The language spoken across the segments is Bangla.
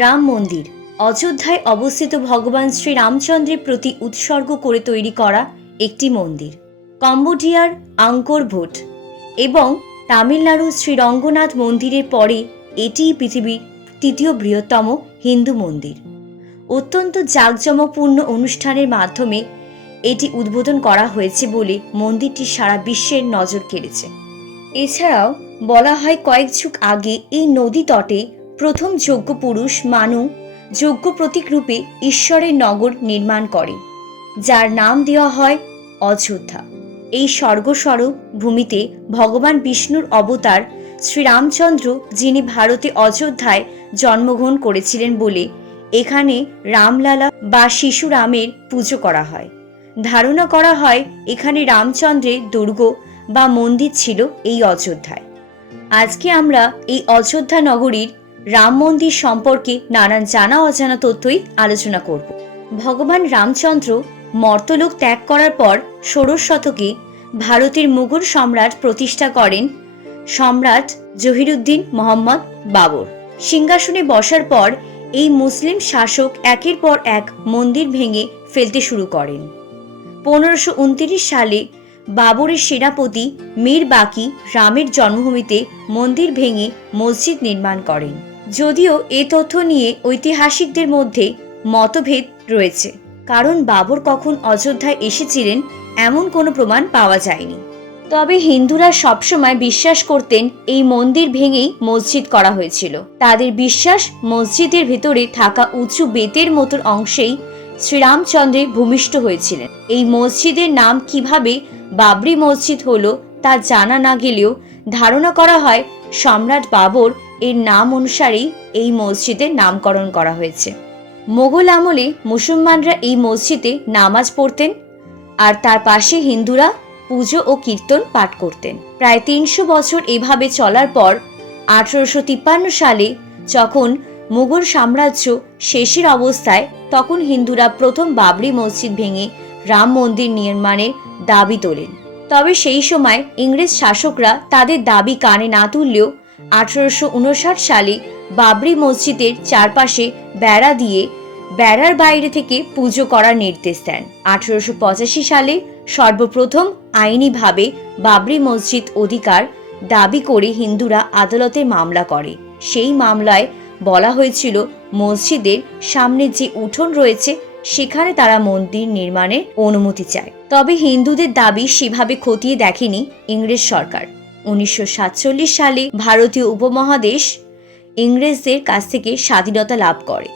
রাম মন্দির। অযোধ্যায় অবস্থিত ভগবান শ্রী রামচন্দ্রের প্রতি উৎসর্গ করে তৈরি করা একটি মন্দির। কম্বোডিয়ার আঙ্কর ভোট এবং তামিলনাড়ুর শ্রীরঙ্গনাথ মন্দিরের পরে এটিই পৃথিবীর তৃতীয় বৃহত্তম হিন্দু মন্দির। অত্যন্ত জাঁকজমকপূর্ণ অনুষ্ঠানের মাধ্যমে এটি উদ্বোধন করা হয়েছে বলে মন্দিরটি সারা বিশ্বের নজর কেড়েছে। এছাড়াও বলা হয় কয়েক যুগ আগে এই নদী তটে প্রথম যোগ্য পুরুষ মানু, যোগ্য প্রতীকরূপে ঈশ্বরের নগর নির্মাণ করে, যার নাম দেওয়া হয় অযোধ্যা। এই স্বর্গস্বরূপ ভূমিতে ভগবান বিষ্ণুর অবতার শ্রীরামচন্দ্র, যিনি ভারতে অযোধ্যায় জন্মগ্রহণ করেছিলেন বলে এখানে রামলালা বা শিশু রামের পুজো করা হয়। ধারণা করা হয় এখানে রামচন্দ্রের দুর্গ বা মন্দির ছিল এই অযোধ্যায়। আজকে আমরা এই অযোধ্যা নগরীর রাম মন্দির সম্পর্কে নানান জানা অজানা তথ্যই আলোচনা করব। ভগবান রামচন্দ্র মর্তলোক ত্যাগ করার পর ষোড়শ শতকে ভারতের মুঘল সম্রাট প্রতিষ্ঠা করেন সম্রাট জহিরুদ্দিন মোহাম্মদ বাবর। সিংহাসনে বসার পর এই মুসলিম শাসক একের পর এক মন্দির ভেঙে ফেলতে শুরু করেন। পনেরোশো সালে বাবরের সেনাপতি মীর বাকি রামের জন্মভূমিতে মন্দির ভেঙে মসজিদ নির্মাণ করেন। যদিও এ তথ্য নিয়ে ঐতিহাসিকদের মধ্যে মতভেদ রয়েছে। কারণ বাবর কখন অযোধ্যায় এসেছিলেন এমন কোনো প্রমাণ পাওয়া যায়নি। তবে হিন্দুরা সবসময় বিশ্বাস করতেন এই মন্দির ভেঙেই মসজিদ করা হয়েছিল। তাদের বিশ্বাস মসজিদের ভেতরে থাকা উঁচু বেতের মতন অংশেই শ্রীরামচন্দ্রে ভূমিষ্ঠ হয়েছিলেন। এই মসজিদের নাম কীভাবে বাবরি মসজিদ হলো তা জানা না গেলেও ধারণা করা হয় সম্রাট বাবর এর নাম অনুসারেই এই মসজিদের নামকরণ করা হয়েছে। মোগল আমলে মুসলমানরা এই মসজিদে নামাজ পড়তেন আর তার পাশে হিন্দুরা পুজো ও কীর্তন পাঠ করতেন। প্রায় তিনশো বছর এভাবে চলার পর আঠারোশো তিপ্পান্ন সালে যখন মুঘল সাম্রাজ্য শেষের অবস্থায়, তখন হিন্দুরা প্রথম বাবরি মসজিদ ভেঙে রাম মন্দির নির্মাণের দাবি তোলেন। তবে সেই সময় ইংরেজ শাসকরা তাদের দাবি কানে না তুললেও আঠারোশো উনষাট সালে বাবরি মসজিদের চারপাশে বেড়া দিয়ে বেড়ার বাইরে থেকে পুজো করার নির্দেশ দেন। আঠারোশো পঁচাশি সালে সর্বপ্রথম আইনিভাবে বাবরি মসজিদ অধিকার দাবি করে হিন্দুরা আদালতে মামলা করে। সেই মামলায় বলা হয়েছিল, মসজিদের সামনে যে উঠোন রয়েছে, সেখানে তারা মন্দির নির্মাণের অনুমতি চায়। তবে হিন্দুদের দাবি সেভাবে খতিয়ে দেখেনি ইংরেজ সরকার। উনিশশো সাতচল্লিশ সালে ভারতীয় উপমহাদেশ ইংরেজদের কাছ থেকে স্বাধীনতা লাভ করে।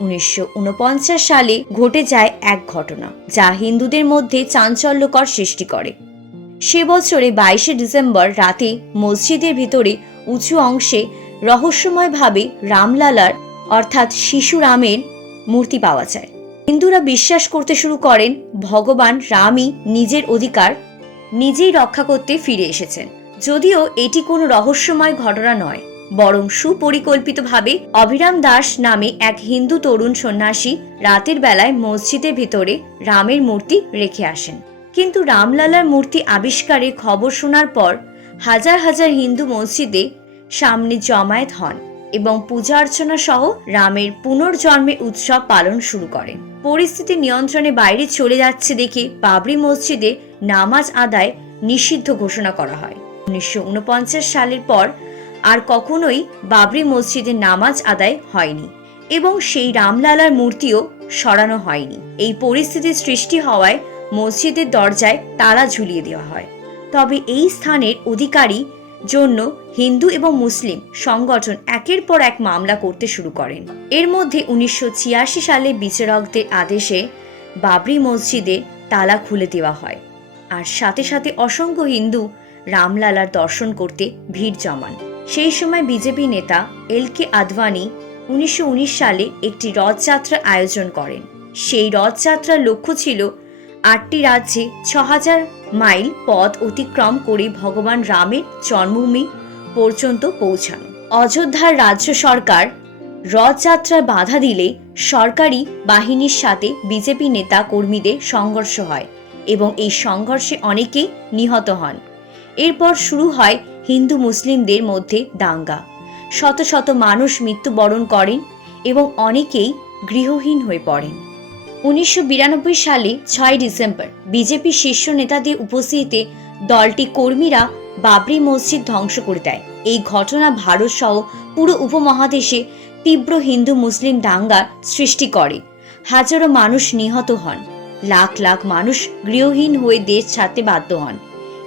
উনিশশো উনপঞ্চাশ সালে ঘটে যায় এক ঘটনা, যা হিন্দুদের মধ্যে চাঞ্চল্যকর সৃষ্টি করে। সে বছরে বাইশে ডিসেম্বর রাতে মসজিদের ভিতরে উঁচু অংশে রহস্যময়ভাবে রামলালার, অর্থাৎ শিশু রামের মূর্তি পাওয়া যায়। হিন্দুরা বিশ্বাস করতে শুরু করেন, ভগবান রামই নিজের অধিকার নিজেই রক্ষা করতে ফিরে এসেছেন। যদিও এটি কোনো রহস্যময় ঘটনা নয়, বরং সুপরিকল্পিতভাবে অভিরাম দাস নামে এক হিন্দু তরুণ সন্ন্যাসী রাতের বেলায় মসজিদের ভিতরে রামের মূর্তি রেখে আসেন। কিন্তু রামলালার মূর্তি আবিষ্কারের খবর শোনার পর হাজার হাজার হিন্দু মসজিদে সামনে জমায়েত হন এবং পূজা অর্চনা সহ রামের পুনর্জন্মের উৎসব পালন শুরু করেন। পরিস্থিতি নিয়ন্ত্রণে বাইরে চলে যাচ্ছে দেখে বাবরি মসজিদে নামাজ আদায় নিষিদ্ধ ঘোষণা করা হয়। উনিশশো সালের পর আর কখনোই বাবরি মসজিদে নামাজ আদায় হয়নি এবং সেই রামলালার মূর্তিও সরানো হয়নি। এই পরিস্থিতির সৃষ্টি হওয়ায় মসজিদের দরজায় তালা ঝুলিয়ে দেওয়া হয়। তবে এই স্থানের অধিকারী জন্য হিন্দু এবং মুসলিম সংগঠন একের পর এক মামলা করতে শুরু করেন। এর মধ্যে উনিশশো ছিয়াশি সালে বিচারকদের আদেশে বাবরি মসজিদে তালা খুলে দেওয়া হয়। আর সাথে সাথে অসংখ্য হিন্দু রামলালার দর্শন করতে ভিড় জমান। সেই সময় বিজেপি নেতা এল কে আদভানি উনিশশো সালে একটি রথযাত্রা আয়োজন করেন। সেই রথযাত্রার লক্ষ্য ছিল আটটি রাজ্যে ছ হাজার মাইল পথ অতিক্রম করে ভগবান রামের জন্মভূমি পর্যন্ত পৌঁছানো। অযোধ্যার রাজ্য সরকার রথযাত্রায় বাধা দিলে সরকারি বাহিনীর সাথে বিজেপি নেতা কর্মীদের সংঘর্ষ হয় এবং এই সংঘর্ষে অনেকেই নিহত হন। এরপর শুরু হয় হিন্দু মুসলিমদের মধ্যে দাঙ্গা। শত শত মানুষ মৃত্যুবরণ করেন এবং অনেকেই গৃহহীন হয়ে পড়েন। উনিশশো বিরানব্বই সালে ছয় ডিসেম্বর বিজেপি শীর্ষ নেতাদের উপস্থিতিতে দলটি কর্মীরা বাবরি মসজিদ ধ্বংস করে দেয়। এই ঘটনা ভারত সহ পুরো উপমহাদেশে তীব্র হিন্দু মুসলিম দাঙ্গার সৃষ্টি করে। হাজারো মানুষ নিহত হন। লাখ লাখ মানুষ গৃহহীন হয়ে দেশ ছাড়তে বাধ্য হন।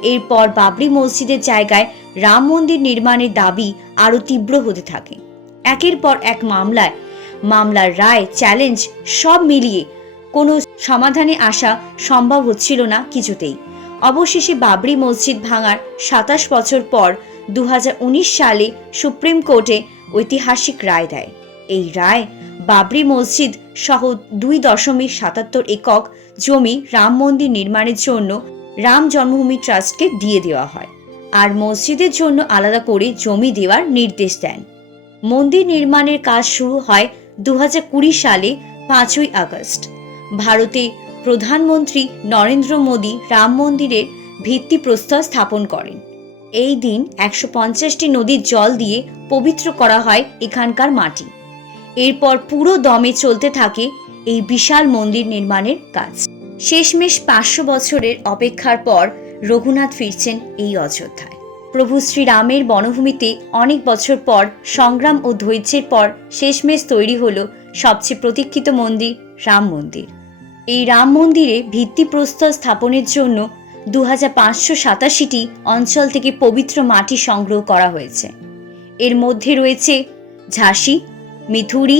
এরপর বাবরি মসজিদের জায়গায় রাম মন্দির নির্মাণের দাবি আরও তীব্র হতে থাকে। একের পর এক মামলায়, মামলার রায়, চ্যালেঞ্জ সব মিলিয়ে কোনো সমাধানে আসা সম্ভব হচ্ছিল না কিছুতেই। অবশেষে বাবরি মসজিদ ভাঙার সাতাশ বছর পর দু হাজার উনিশ সালে সুপ্রিম কোর্টে ঐতিহাসিক রায় দেয়। এই রায় বাবরি মসজিদ সহ দুই দশমিক সাতাত্তর একক জমি রাম মন্দির নির্মাণের জন্য রাম জন্মভূমি ট্রাস্টকে দিয়ে দেওয়া হয় আর মসজিদের জন্য আলাদা করে জমি দেওয়ার নির্দেশ দেন। মন্দির নির্মাণের কাজ শুরু হয় দু হাজার কুড়ি সালে পাঁচই আগস্ট। ভারতে প্রধানমন্ত্রী নরেন্দ্র মোদী রাম মন্দিরের ভিত্তি ভিত্তিপ্রস্তর স্থাপন করেন। এই দিন একশো পঞ্চাশটি নদীর জল দিয়ে পবিত্র করা হয় এখানকার মাটি। এরপর পুরো দমে চলতে থাকে এই বিশাল মন্দির নির্মাণের কাজ। শেষমেশ পাঁচশো বছরের অপেক্ষার পর রঘুনাথ ফিরছেন এই অযোধ্যায়। প্রভু শ্রীরামের বনভূমিতে অনেক বছর পর সংগ্রাম ও ধৈর্যের পর শেষমেশ তৈরি হল সবচেয়ে প্রতীক্ষিত মন্দির, রাম মন্দির। এই রাম মন্দিরে ভিত্তিপ্রস্তর স্থাপনের জন্য দু হাজার পাঁচশো সাতাশিটি অঞ্চল থেকে পবিত্র মাটি সংগ্রহ করা হয়েছে। এর মধ্যে রয়েছে ঝাঁসি, মিথুরি,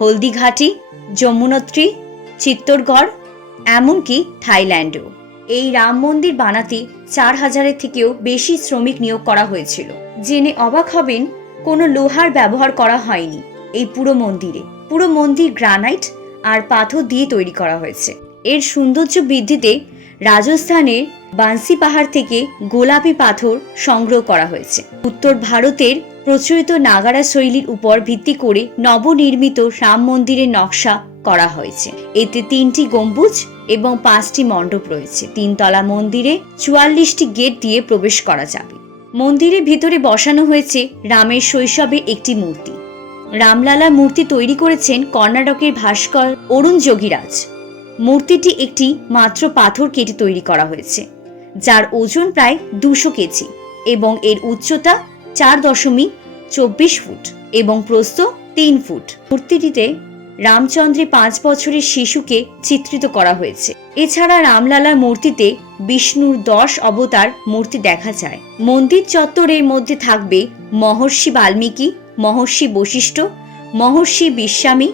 হলদিঘাটি, যমুনত্রী, চিত্তরগড় এমনকি থাইল্যান্ডও। এই রাম মন্দির বানাতে চার হাজারের থেকেও বেশি শ্রমিক নিয়োগ করা হয়েছিল। জেনে অবাক হবেন, কোনো লোহার ব্যবহার করা হয়নি এই পুরো মন্দিরে। পুরো মন্দির গ্রানাইট আর পাথর দিয়ে তৈরি করা হয়েছে। এর সৌন্দর্য বৃদ্ধিতে রাজস্থানের বান্সি পাহাড় থেকে গোলাপি পাথর সংগ্রহ করা হয়েছে। উত্তর ভারতের প্রচলিত নাগারা শৈলীর উপর ভিত্তি করে নবনির্মিত রাম মন্দিরের নকশা করা হয়েছে। এতে তিনটি গম্বুজ এবং পাঁচটি মণ্ডপ রয়েছে। তিনতলা মন্দিরে চুয়াল্লিশটি গেট দিয়ে প্রবেশ করা যাবে। মন্দিরের ভিতরে বসানো হয়েছে রামের শৈশবে একটি মূর্তি। রামলালা মূর্তি তৈরি করেছেন কর্ণাটকের ভাস্কর অরুণ যোগীরাজ। মূর্তিটি একটি মাত্র পাথর কেটে তৈরি করা হয়েছে, যার ওজন প্রায় দুশো কেজি এবং এর উচ্চতা চার দশমিক চব্বিশ ফুট এবং প্রস্থ তিন ফুট। মূর্তিটিতে রামচন্দ্রের পাঁচ বছরের শিশুকে চিত্রিত করা হয়েছে। এছাড়া রামলালার মূর্তিতে বিষ্ণুর দশ অবতার মূর্তি দেখা যায়। মন্দির চত্বরের মধ্যে থাকবে মহর্ষি বাল্মীকি, মহর্ষি বশিষ্ঠ, মহর্ষি বিশ্বামী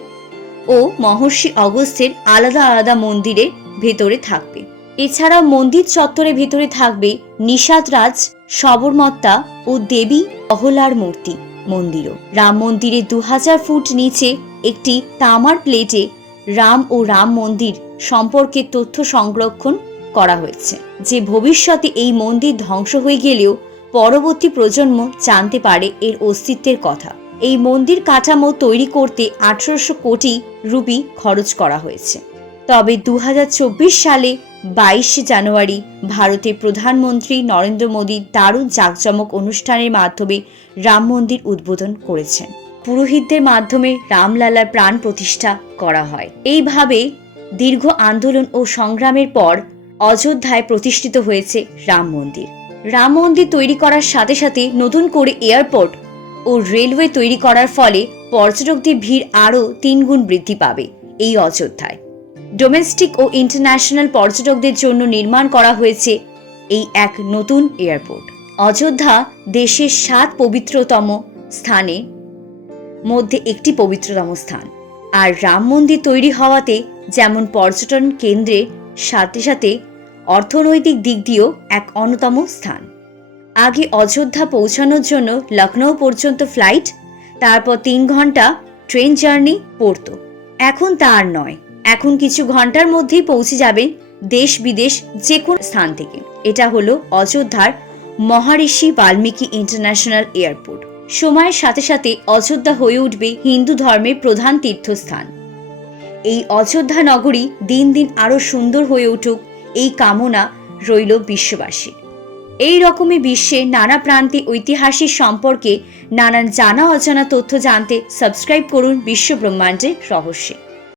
ও মহর্ষি অগস্ত্যের আলাদা আলাদা মন্দিরের ভেতরে থাকবে। এছাড়াও মন্দির চত্বরের ভেতরে থাকবে নিষাদ রাজ সবরমত্তা ও দেবী অহলার মূর্তি মন্দিরও। রাম মন্দিরে দু হাজার ফুট নিচে একটি তামার প্লেটে রাম ও রাম মন্দির সম্পর্কে তথ্য সংরক্ষণ করা হয়েছে। যে ভবিষ্যতে এই মন্দির ধ্বংস হয়ে গেলেও পরবর্তী প্রজন্ম জানতে পারে এর অস্তিত্বের কথা। এই মন্দির কাঠামো তৈরি করতে আঠারোশো কোটি রুপি খরচ করা হয়েছে। তবে দু হাজার চব্বিশ সালে বাইশে জানুয়ারি ভারতের প্রধানমন্ত্রী নরেন্দ্র মোদী দারুণ জাঁকজমক অনুষ্ঠানের মাধ্যমে রাম মন্দির উদ্বোধন করেছেন। পুরোহিতদের মাধ্যমে রামলালার প্রাণ প্রতিষ্ঠা করা হয়। এইভাবে দীর্ঘ আন্দোলন ও সংগ্রামের পর অযোধ্যায় প্রতিষ্ঠিত হয়েছে রাম মন্দির। রাম মন্দির তৈরি করার সাথে সাথে নতুন করে এয়ারপোর্ট ও রেলওয়ে তৈরি করার ফলে পর্যটকদের ভিড় আরও তিনগুণ বৃদ্ধি পাবে এই অযোধ্যায়। ডোমেস্টিক ও ইন্টারন্যাশনাল পর্যটকদের জন্য নির্মাণ করা হয়েছে এই এক নতুন এয়ারপোর্ট। অযোধ্যা দেশের সাত পবিত্রতম স্থানে মধ্যে একটি পবিত্রতম স্থান আর রাম মন্দির তৈরি হওয়াতে যেমন পর্যটন কেন্দ্রের সাথে সাথে অর্থনৈতিক দিক দিয়েও এক অন্যতম স্থান। আগে অযোধ্যা পৌঁছানোর জন্য লখনৌ পর্যন্ত ফ্লাইট তারপর তিন ঘণ্টা ট্রেন জার্নি পড়তো। এখন তার নয়। এখন কিছু ঘণ্টার মধ্যেই পৌঁছে যাবেন দেশ বিদেশ যে কোনো স্থান থেকে। এটা হলো অযোধ্যার মহারিষি বাল্মীকি ইন্টারন্যাশনাল এয়ারপোর্ট সময়ের সাথে সাথে অযোধ্যা হয়ে উঠবে হিন্দু ধর্মের প্রধান তীর্থস্থান। এই অযোধ্যা নগরী দিন দিন আরও সুন্দর হয়ে উঠুক এই কামনা রইল বিশ্ববাসী এই রকমই বিশ্বে নানা প্রান্তে ঐতিহাসিক সম্পর্কে নানান জানা অজানা তথ্য জানতে সাবস্ক্রাইব করুন বিশ্ব ব্রহ্মাণ্ডের রহস্যে।